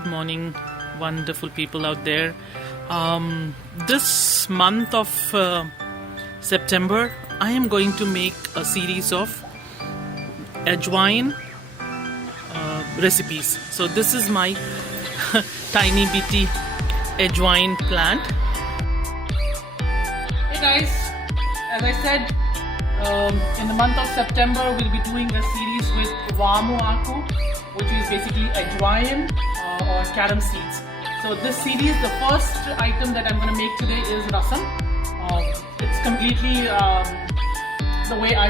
Good morning, wonderful people out there. This month of September, I am going to make a series of ajwain recipes. So this is my tiny bitty ajwain plant. Hey guys, as I said, in the month of September we'll be doing a series with Vamu Aku, which is basically ajwain or carom seeds. So this series, the first item that I'm going to make today is rasam. It's completely the way I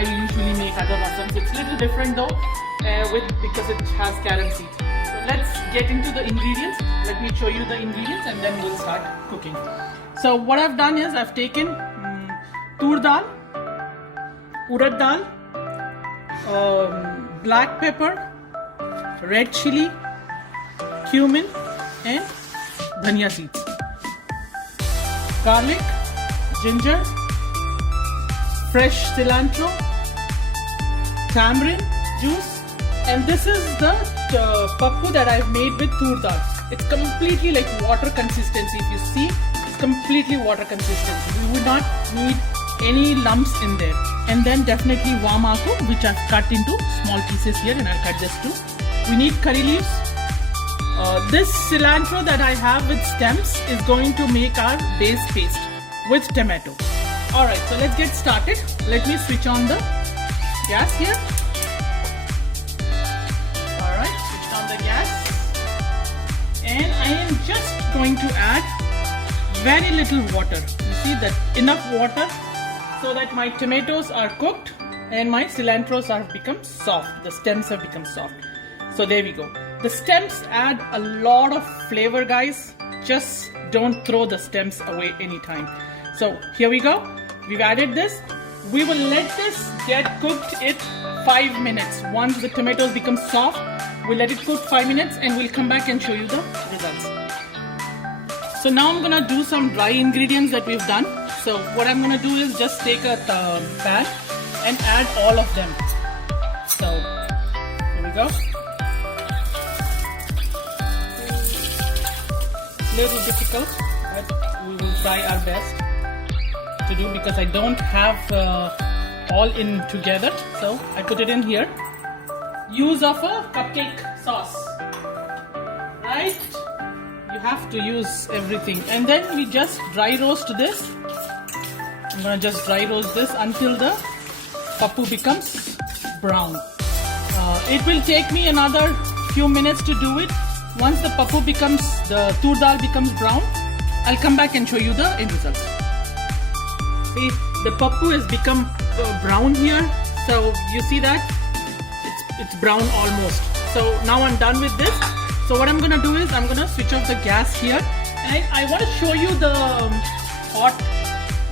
usually make other rasams. It's a little different though, because it has carom seeds. So let's get into the ingredients. Let me show you the ingredients and then we'll start cooking. So what I've done is I've taken tur dal, urad dal, black pepper, red chili, cumin and dhania seeds, garlic, ginger, fresh cilantro, tamarind juice, and this is the pappu that I've made with tur dal. It's completely like water consistency. If you see, it's completely water consistency. We would not need any lumps in there. And then definitely vamu aku, which I've cut into small pieces here, and I'll cut this too. We need curry leaves. This cilantro that I have with stems is going to make our base paste with tomato. Alright, so let's get started. Let me switch on the gas here. Alright, switch on the gas. And I am just going to add very little water. You see that enough water so that my tomatoes are cooked and my cilantros have become soft. The stems have become soft. So there we go. The stems add a lot of flavor, guys. Just don't throw the stems away anytime. So here we go. We've added this. We will let this get cooked in 5 minutes. Once the tomatoes become soft, we'll let it cook 5 minutes and we'll come back and show you the results. So now I'm gonna do some dry ingredients that we've done. So what I'm gonna do is just take a pan and add all of them. So here we go. Little difficult, but we will try our best to do because I don't have all in together. So I put it in here. Use of a cupcake sauce, right? You have to use everything, and then we just dry roast this. I'm gonna just dry roast this until the pappu becomes brown. It will take me another few minutes to do it. Once the pappu becomes, the tur dal becomes brown, I'll come back and show you the end results. See, the pappu has become brown here. So you see that? It's brown almost. So now I'm done with this. So what I'm going to do is I'm going to switch off the gas here. And I want to show you the hot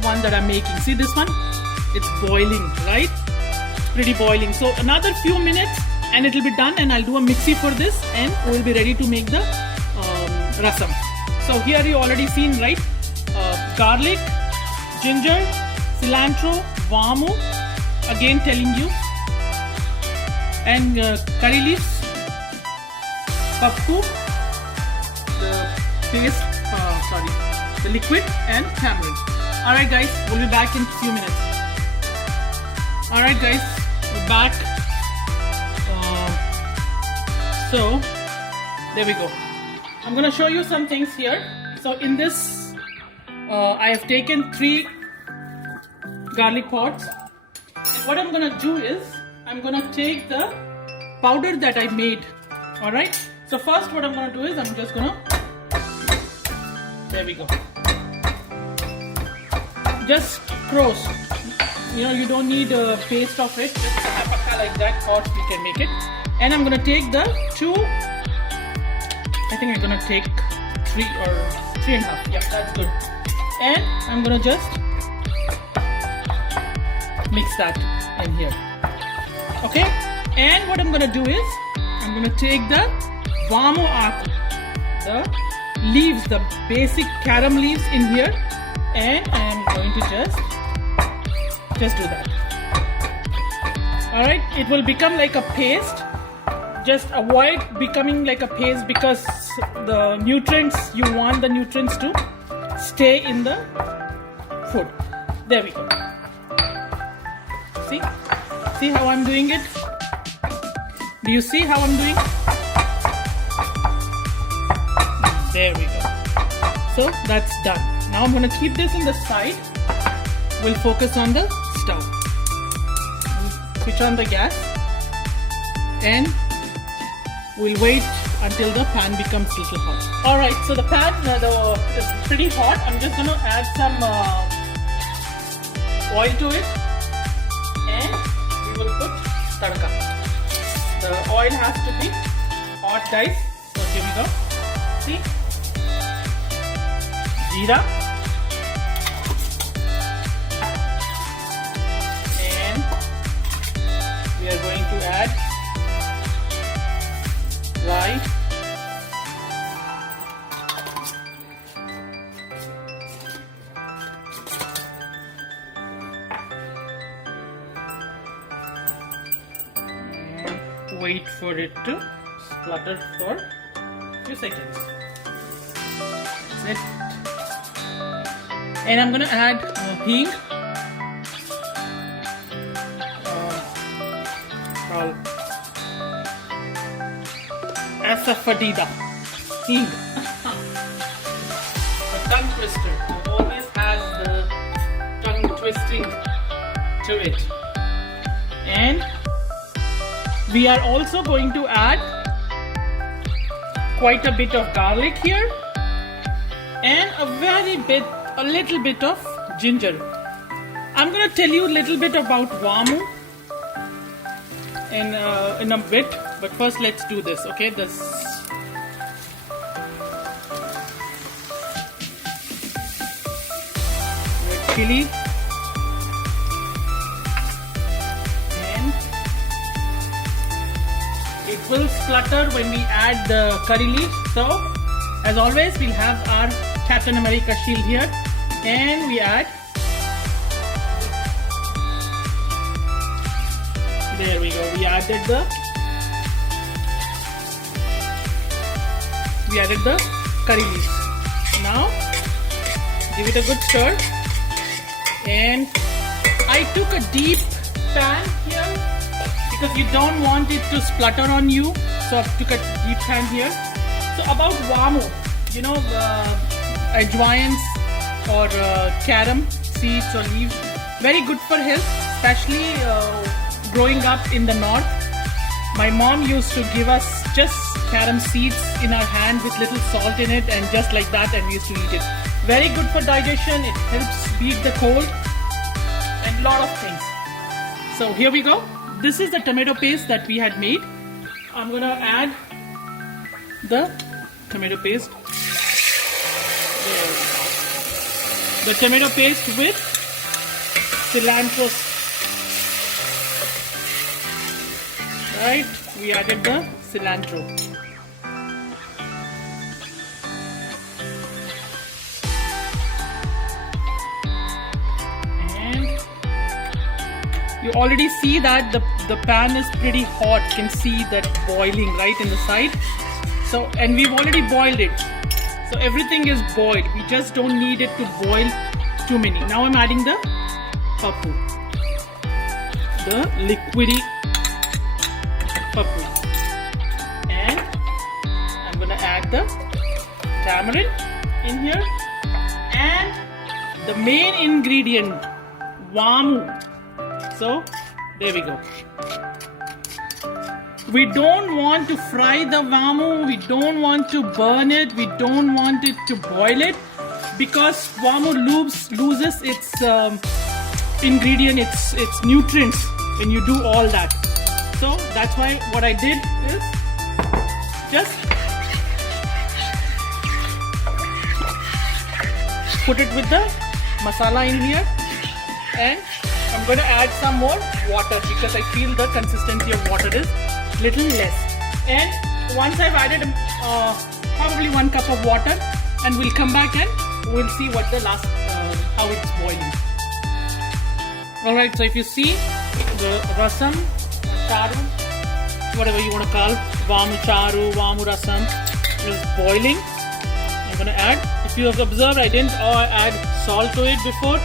one that I'm making. See this one? It's boiling, right? Pretty boiling. So another few minutes and it will be done, and I'll do a mixie for this and we'll be ready to make the rasam. So here you already seen, right? Garlic, ginger, cilantro, vamu, again telling you, and curry leaves, pappu, the paste, the liquid, and tamarind. Alright guys, we'll be back in a few minutes. Alright guys, we're back. So there we go. I'm going to show you some things here. So in this, I have taken 3 garlic pods. And what I'm going to do is, I'm going to take the powder that I made. Alright. So first what I'm going to do is, I'm just going to, there we go. Just roast. You know, you don't need a paste of it. Just pakka like that, or you can make it. And I'm going to take the 2, I think I'm going to take 3 or 3.5. Yeah, that's good. And I'm going to just mix that in here. Okay? And what I'm going to do is, I'm going to take the vamu aku, the leaves, the basic carom leaves in here. And I'm going to just do that. Alright? It will become like a paste. just avoid becoming like a paste, because the nutrients, you want the nutrients to stay in the food. There we go. See how I'm doing it? Do you see how I'm doing? There we go. So that's done. Now I'm going to keep this in the side. We'll focus on the stove. Switch on the gas and we'll wait until the pan becomes a little hot. Alright, so the pan is pretty hot. I'm just going to add some oil to it and we will put tadka. The oil has to be hot, guys. So here we go. See? Jeera. And we are going to add rye. Wait for it to splutter for a few seconds. That's it. And I'm gonna add hing, asafoetida, hing. A tongue twister. It always has the tongue twisting to it. And we are also going to add quite a bit of garlic here and a little bit of ginger. I'm going to tell you a little bit about wamu in a bit, but first let's do this, okay? This red chili. It will splutter when we add the curry leaves. So, as always, we'll have our Captain America shield here, and we add. There we go. We added the curry leaves. Now, give it a good stir, and I took a deep pan here, because you don't want it to splutter on you, so I took a deep pan here. So about wamu, you know, ajwains or carom seeds or leaves, very good for health, especially growing up in the north. My mom used to give us just carom seeds in our hand with little salt in it, and just like that, and we used to eat it. Very good for digestion. It helps beat the cold and lot of things. So here we go. This is the tomato paste that we had made. I'm gonna add the tomato paste. There we go. The tomato paste with cilantro. Right, we added the cilantro. You already see that the pan is pretty hot. You can see that boiling right in the side. So, and we've already boiled it. So everything is boiled. We just don't need it to boil too many. Now I'm adding the pappu, the liquidy pappu, and I'm gonna add the tamarind in here, and the main ingredient, wamu. So, there we go. We don't want to fry the wamu, we don't want to burn it, we don't want it to boil it, because wamu loses its ingredient, its nutrients when you do all that. So, that's why what I did is just put it with the masala in here, and I'm going to add some more water, because I feel the consistency of water is little less. And once I've added probably 1 cup of water, and we'll come back and we'll see what the last how it's boiling. Alright, so if you see the rasam, charu whatever you want to call, vamu charu, vamu rasam is boiling. I'm gonna add, if you have observed, I didn't add salt to it before,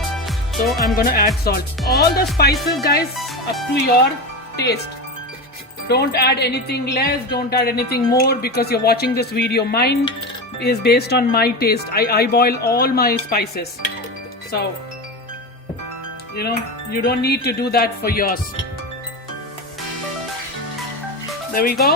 so I'm gonna add salt. All the spices, guys, up to your taste. Don't add anything less, don't add anything more, because you're watching this video. Mine is based on my taste. I boil all my spices, so you know, you don't need to do that for yours. There we go.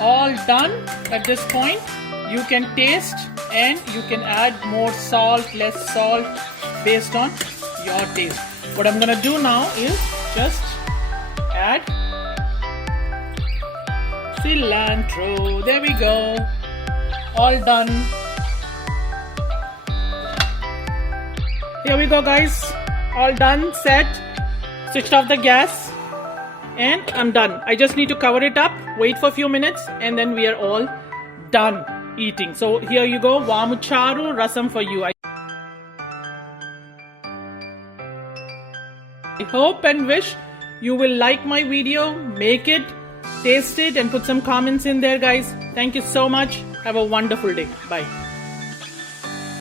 All done. At this point, you can taste and you can add more salt, less salt, based on your taste. What I'm gonna do now is just add cilantro. There we go. All done. Here we go, guys. All done, set. Switched off the gas. And I'm done. I just need to cover it up, wait for a few minutes, and then we are all done eating. So here you go. Vamu charu rasam for you. I hope and wish you will like my video, make it, taste it, and put some comments in there, guys. Thank you so much. Have a wonderful day. Bye.